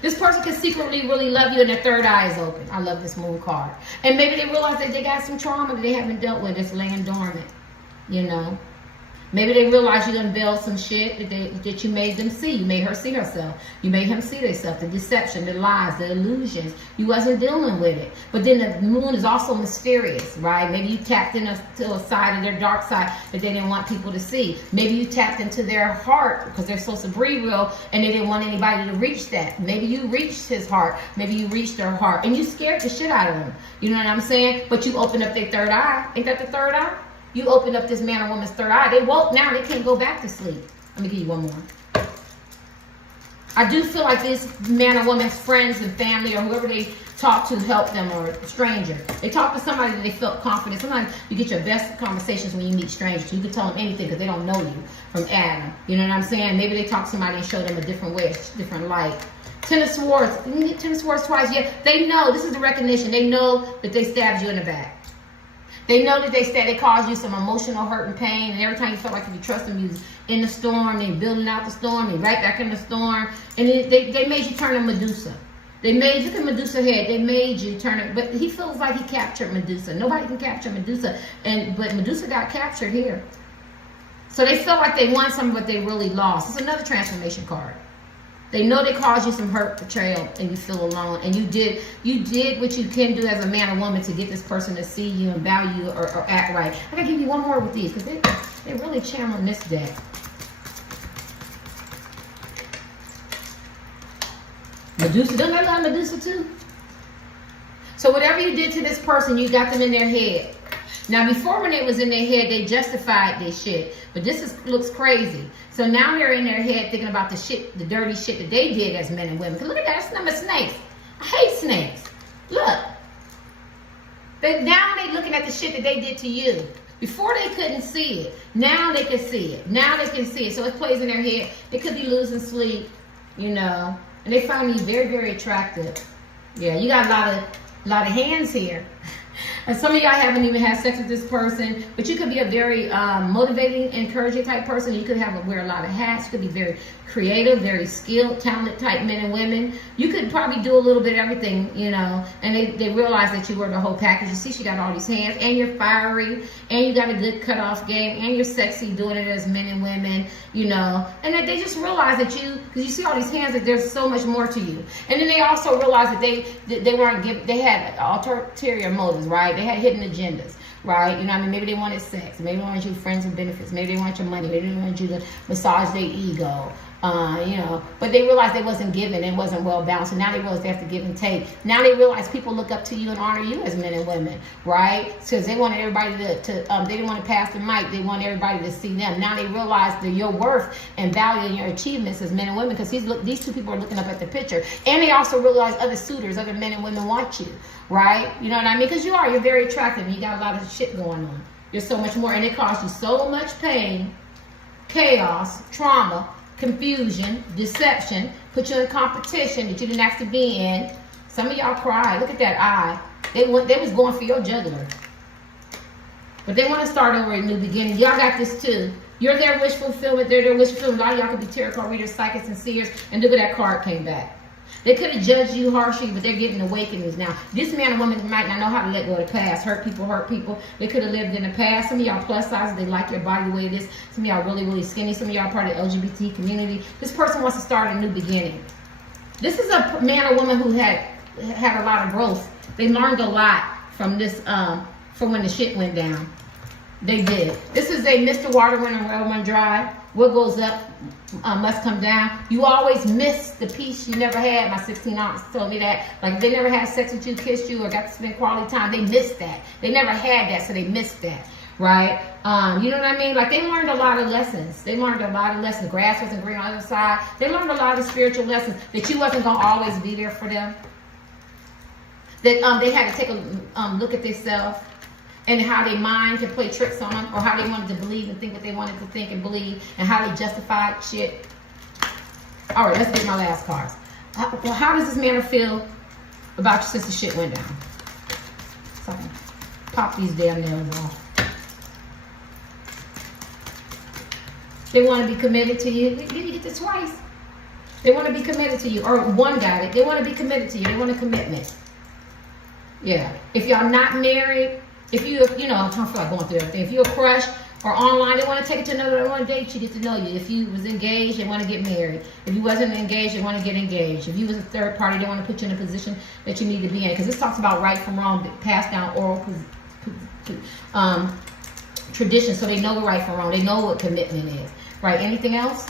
This person can secretly really love you and their third eye is open. I love this moon card. And maybe they realize that they got some trauma that they haven't dealt with that's laying dormant, you know. Maybe they realize you unveiled some shit that you made them see. You made her see herself. You made him see themselves. The deception, the lies, the illusions. You wasn't dealing with it. But then the moon is also mysterious, right? Maybe you tapped into a side of their dark side that they didn't want people to see. Maybe you tapped into their heart because they're so cerebral and they didn't want anybody to reach that. Maybe you reached his heart. Maybe you reached their heart. And you scared the shit out of them. You know what I'm saying? But you opened up their third eye. Ain't that the third eye? You opened up this man or woman's third eye. They woke now. They can't go back to sleep. Let me give you one more. I do feel like this man or woman's friends and family or whoever they talk to help them or a stranger. They talk to somebody that they felt confident. Sometimes you get your best conversations when you meet strangers. You can tell them anything because they don't know you from Adam. You know what I'm saying? Maybe they talk to somebody and show them a different way, a different light. Ten of Swords. You can get Ten of Swords twice. Yeah, they know. This is the recognition. They know that they stabbed you in the back. They know that they caused you some emotional hurt and pain, and every time you felt like you could trust them, you was in the storm, they building out the storm, they right back in the storm, and they made you turn to Medusa. They made, look at Medusa head, they made you turn it, but he feels like he captured Medusa. Nobody can capture Medusa, but Medusa got captured here. So they felt like they won something, but they really lost. It's another transformation card. They know they caused you some hurt, betrayal, and you feel alone. And you did what you can do as a man or woman to get this person to see you and value you or act right. I gotta give you one more with these because they really channeling this deck. Medusa, don't they love Medusa too? So whatever you did to this person, you got them in their head. Now, before when it was in their head, they justified their shit. But this looks crazy. So now they're in their head thinking about the shit, the dirty shit that they did as men and women. Because look at that, that's number snakes. I hate snakes. Look. Now they're looking at the shit that they did to you. Before they couldn't see it. Now they can see it. Now they can see it. So it plays in their head. They could be losing sleep, you know. And they find you very, very attractive. Yeah, you got a lot of hands here. And some of y'all haven't even had sex with this person, but you could be a very motivating, encouraging type person. You could wear a lot of hats. You could be very creative, very skilled, talented type men and women. You could probably do a little bit of everything, you know, and they realize that you were the whole package. You see she got all these hands, and you're fiery, and you got a good cutoff game, and you're sexy doing it as men and women, you know, and that they just realize that because you see all these hands, that there's so much more to you. And then they also realize that they weren't giving, they had ulterior motives, right? They had hidden agendas, right? You know what I mean? Maybe they wanted sex. Maybe they wanted you friends and benefits. Maybe they wanted your money. Maybe they wanted you to massage their ego. You know, but they realized they wasn't giving, it wasn't well balanced, and now they realize they have to give and take. Now they realize people look up to you and honor you as men and women, right? Because they wanted everybody they didn't want to pass the mic, they want everybody to see them. Now they realize that your worth and value and your achievements as men and women, because these two people are looking up at the picture, and they also realize other suitors, other men and women want you, right? You know what I mean? Because you're very attractive, and you got a lot of shit going on. There's so much more, and it caused you so much pain, chaos, trauma, confusion, deception, put you in competition that you didn't have to be in. Some of y'all cried. Look at that eye. They was going for your jugular. But they want to start over a new beginning. Y'all got this too. You're their wish fulfillment. They're their wish fulfillment. A lot of y'all could be tarot card readers, psychics, and seers. And look at that card came back. They could have judged you harshly, but they're getting awakenings now. This man or woman might not know how to let go of the past. Hurt people. They could have lived in the past. Some of y'all plus size, they like your body the way it is. Some of y'all really, really skinny. Some of y'all part of the LGBT community. This person wants to start a new beginning. This is a man or woman who had a lot of growth. They learned a lot from this, from when the shit went down. They did. This is a Mr. Water When and Well Run Dry. What goes up must come down. You always miss the peace you never had. My 16 aunts told me that. Like, they never had sex with you, kissed you, or got to spend quality time. They missed that. They never had that, so they missed that, right? You know what I mean? Like, they learned a lot of lessons. They learned a lot of lessons. Grass wasn't green on the other side. They learned a lot of spiritual lessons that you wasn't going to always be there for them. That they had to take a look at themselves and how their mind could play tricks on them, or how they wanted to believe and think what they wanted to think and believe, and how they justified shit. All right, let's get my last cards. How does this man feel about you since the shit went down? So I can pop these damn nails off. They want to be committed to you. Did you get this twice? They want to be committed to you. Or one got it. They want to be committed to you. They want a commitment. Yeah. If y'all not married, if you know, I don't feel like going through everything. If you're a crush or online, they want to take it to another, they want to date you, get to know you. If you was engaged, they want to get married. If you wasn't engaged, they want to get engaged. If you was a third party, they want to put you in a position that you need to be in. Because this talks about right from wrong, passed down oral tradition, so they know the right from wrong. They know what commitment is. Right? Anything else?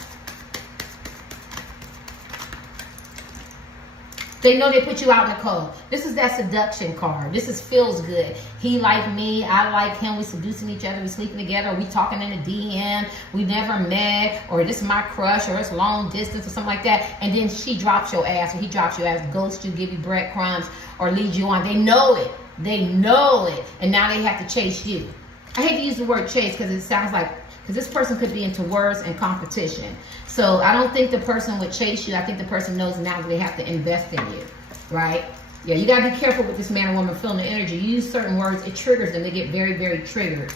They know they put you out in the cold. This is that seduction card. This is feels good. He like me, I like him. We seducing each other. We sleeping together. We talking in the DM. We never met. Or this is my crush. Or it's long distance or something like that. And then she drops your ass, or he drops your ass, ghosts you, give you breadcrumbs, or leads you on. They know it. They know it. And now they have to chase you. I hate to use the word chase because it sounds like, because this person could be into words and competition. So I don't think the person would chase you. I think the person knows now that they have to invest in you, right? Yeah, you got to be careful with this man or woman feeling the energy. You use certain words, it triggers them. They get very, very triggered.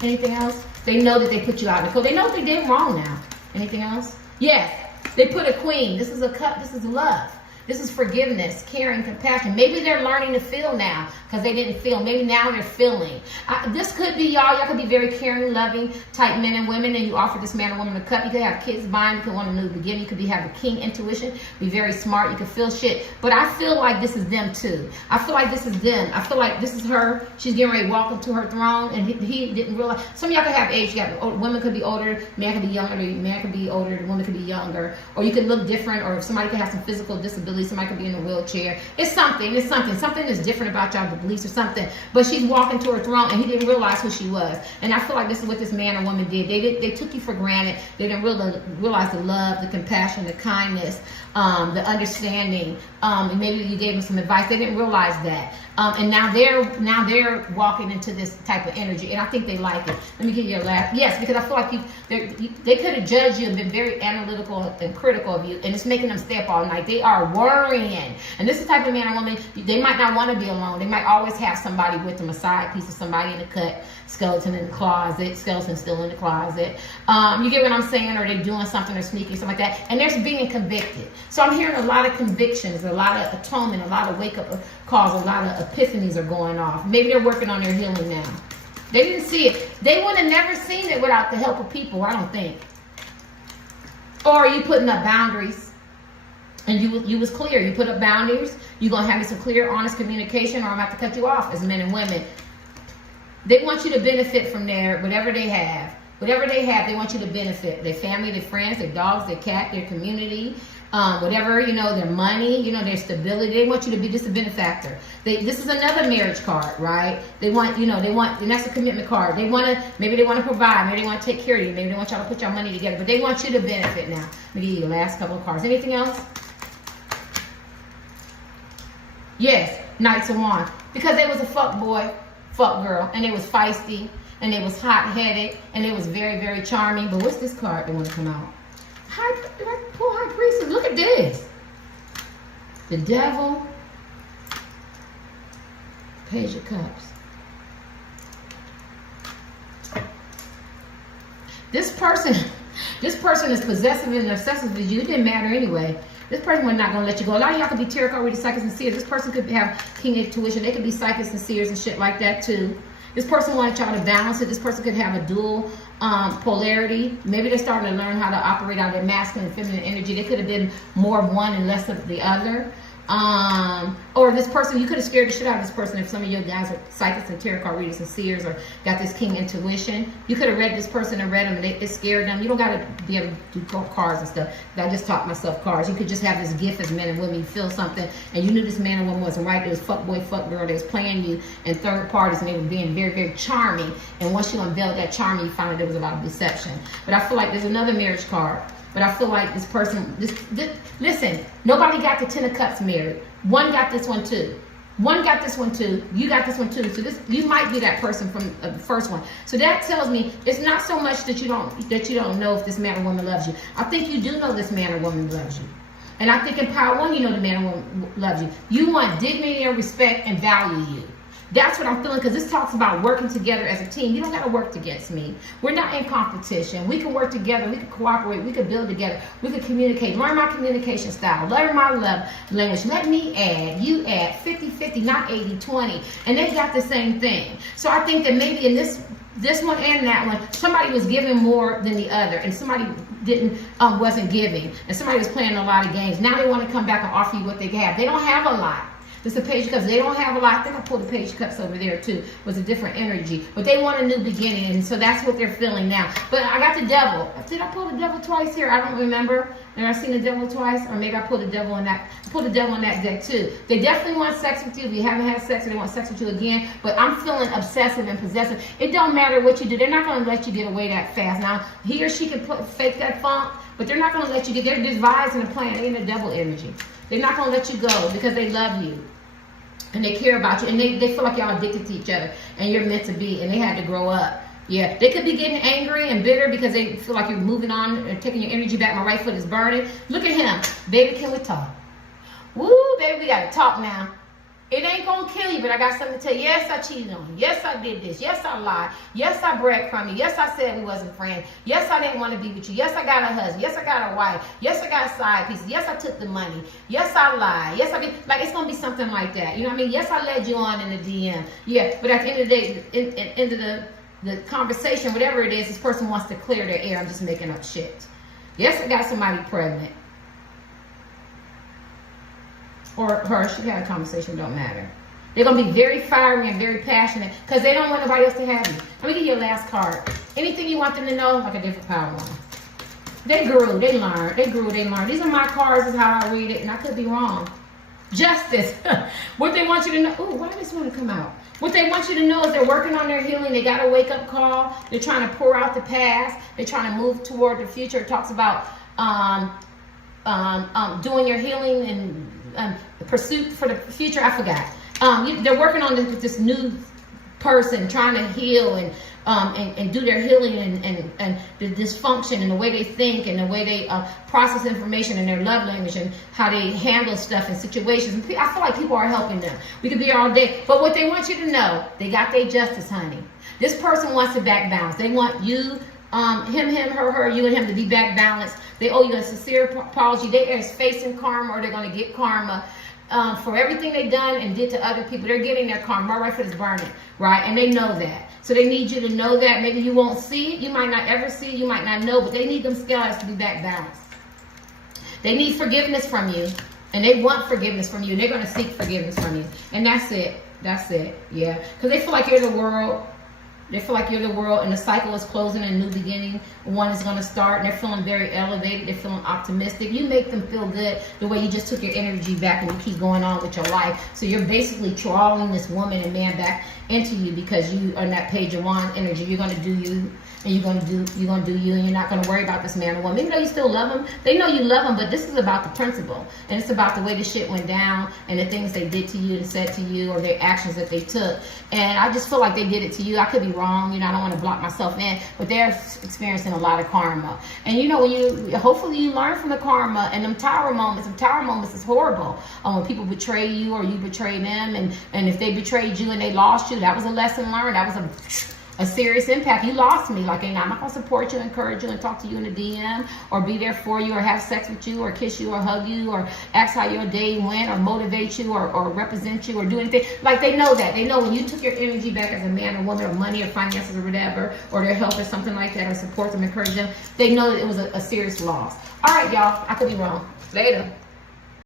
Anything else? They know that they put you out in the cold. They know they did wrong now. Anything else? Yes, they put a queen. This is a cup. This is love. This is forgiveness, caring, compassion. Maybe they're learning to feel now because they didn't feel. Maybe now they're feeling. This could be y'all. Y'all could be very caring, loving type men and women, and you offer this man or woman a cup. You could have kids mind. You could want a new beginning. You could have a king intuition. Be very smart. You could feel shit. But I feel like this is them too. I feel like this is them. I feel like this is her. She's getting ready to walk into her throne, and he didn't realize. Some of y'all could have age. Women could be older. Man could be younger. Man could be older. The woman could be younger. Or you could look different. Or if somebody could have some physical disability. Somebody could be in a wheelchair. It's something. It's something. Something is different about y'all, the beliefs or something. But she's walking to her throne, and he didn't realize who she was. And I feel like this is what this man or woman did. They took you for granted. They didn't realize the love, the compassion, the kindness, the understanding. And maybe you gave them some advice. They didn't realize that. And now they're walking into this type of energy, and I think they like it. Let me give you a laugh. Yes, because I feel like they could have judged you and been very analytical and critical of you, and it's making them stay up all night. They are worrying, and this is the type of man or woman. They might not want to be alone. They might always have somebody with them, a side piece of somebody in the cut, skeleton in the closet, skeleton still in the closet. You get what I'm saying? Or they're doing something or sneaking, something like that, and they're being convicted. So I'm hearing a lot of convictions, a lot of atonement, a lot of wake up calls, a lot of epiphanies are going off. Maybe they're working on their healing now. They didn't see it. They would have never seen it without the help of people, I don't think. Or you putting up boundaries, and you was clear. You put up boundaries. You're going to have some clear, honest communication, or I'm going to have to cut you off as men and women. They want you to benefit from whatever they have. Whatever they have, they want you to benefit. Their family, their friends, their dogs, their cat, their community. Whatever, their money, their stability. They want you to be just a benefactor. This is another marriage card, right? They want, and that's a commitment card. Maybe they want to provide. Maybe they want to take care of you. Maybe they want y'all to put your money together. But they want you to benefit now. Let me give you the last couple of cards. Anything else? Yes, Knights of Wands. Because they was a fuck boy, fuck girl, and they was feisty, and they was hot-headed, and they was very, very charming. But what's this card that want to come out? High priestess, look at this. The devil, Page of Cups. This person is possessive and obsessive with you. It didn't matter anyway. This person was not going to let you go. A lot of y'all could be tarot card readers, psychics, and seers. This person could have king intuition. They could be psychics and seers and shit like that too. This person wanted y'all to balance it. This person could have a dual polarity. Maybe they're starting to learn how to operate out of their masculine and feminine energy. They could have been more of one and less of the other. Or this person, you could have scared the shit out of this person. If some of you guys are psychics and tarot card readers and seers, or got this king intuition, you could have read this person and read them, and it scared them. You don't got to be able to do cards and stuff. I just taught myself cards. You could just have this gift as men and women. You feel something, and you knew this man or woman wasn't right. It was fuck boy, fuck girl. They was playing you in third parties, and they were being very, very charming. And once you unveiled that charm, you found out there was a lot of deception. But I feel like there's another marriage card. But I feel like this person, listen, nobody got the 10 of Cups married. One got this one too. One got this one too. You got this one too. So you might be that person from the first one. So that tells me it's not so much that you don't know if this man or woman loves you. I think you do know this man or woman loves you. And I think in Power 1, you know the man or woman loves you. You want dignity and respect and value you. That's what I'm feeling, because this talks about working together as a team. You don't got to work against me. We're not in competition. We can work together. We can cooperate. We can build together. We can communicate. Learn my communication style. Learn my love language. Let me add. You add. 50-50, not 80-20. And they got the same thing. So I think that maybe in this one and that one, somebody was giving more than the other, and somebody wasn't giving, and somebody was playing a lot of games. Now they want to come back and offer you what they have. They don't have a lot. It's a Page of Cups. They don't have a lot. I think I pulled the Page of Cups over there too. It was a different energy. But they want a new beginning, and so that's what they're feeling now. But I got the Devil. Did I pull the Devil twice here? I don't remember. Have I seen the Devil twice? Or maybe I pulled the Devil in that. I pulled the Devil in that deck too. They definitely want sex with you. If you haven't had sex, or they want sex with you again. But I'm feeling obsessive and possessive. It don't matter what you do. They're not going to let you get away that fast. Now, he or she can fake that funk, but they're not going to let you get. They're devising a plan. They're in the Devil energy. They're not going to let you go because they love you. And they care about you, and they feel like y'all addicted to each other, and you're meant to be, and they had to grow up. Yeah, they could be getting angry and bitter because they feel like you're moving on and taking your energy back. My right foot is burning. Look at him. Baby, can we talk? Woo, baby, we got to talk now. It ain't going to kill you, but I got something to tell you. Yes, I cheated on you. Yes, I did this. Yes, I lied. Yes, I breadcrumbed you. Yes, I said we wasn't friends. Yes, I didn't want to be with you. Yes, I got a husband. Yes, I got a wife. Yes, I got side pieces. Yes, I took the money. Yes, I lied. Yes, I did. Like, it's going to be something like that. You know what I mean? Yes, I led you on in the DM. Yeah, but at the end of the day, end of the conversation, whatever it is, this person wants to clear their air. I'm just making up shit. Yes, I got somebody pregnant. Or her, she had a conversation, don't matter. They're going to be very fiery and very passionate because they don't want nobody else to have you. Let me give you a last card. Anything you want them to know, like a different Power 1. They grew, they learned, they grew, they learned. These are my cards, is how I read it, and I could be wrong. Justice. What they want you to know. Ooh, why does this want to come out? What they want you to know is they're working on their healing. They got a wake-up call. They're trying to pour out the past. They're trying to move toward the future. It talks about doing your healing and pursuit for the future. I forgot. They're working on this new person, trying to heal and do their healing and the dysfunction and the way they think and the way they process information and their love language and how they handle stuff in situations. And I feel like people are helping them. We could be here all day. But what they want you to know, they got their justice, honey. This person wants to back balance. They want you, him, her, you and him to be back balanced. They owe you a sincere apology. They are facing karma, or they're going to get karma. For everything they've done and did to other people. They're getting their karma. My right foot is burning, right? And they know that. So they need you to know that. Maybe you won't see it. You might not ever see it. You might not know. But they need them scales to be back balanced. They need forgiveness from you. And they want forgiveness from you. And they're going to seek forgiveness from you. And that's it. That's it. Yeah. Because they feel like you're the world. They feel like you're the world, and the cycle is closing and a new beginning. One is going to start, and they're feeling very elevated. They're feeling optimistic. You make them feel good the way you just took your energy back and you keep going on with your life. So you're basically trawling this woman and man back into you because you are in that Page of Wands energy. You're going to do you, and you're going to do you, and you're not going to worry about this man or woman. Even though you still love them, they know you love them, but this is about the principle, and it's about the way the shit went down and the things they did to you and said to you, or their actions that they took. And I just feel like they did it to you. I could be wrong, you know, I don't want to block myself in, but they're experiencing a lot of karma. And you know, when you, hopefully you learn from the karma and them tower moments. Them tower moments is horrible. When people betray you or you betray them, and if they betrayed you and they lost you, that was a lesson learned. That was a serious impact. You lost me. Like, I'm not going to support you, encourage you, and talk to you in the DM, or be there for you, or have sex with you, or kiss you, or hug you, or ask how your day went, or motivate you, or represent you, or do anything. Like, they know that. They know when you took your energy back as a man or woman, or money, or finances, or whatever, or their health, or something like that, or support them, encourage them, they know that it was a serious loss. All right, y'all. I could be wrong. Later.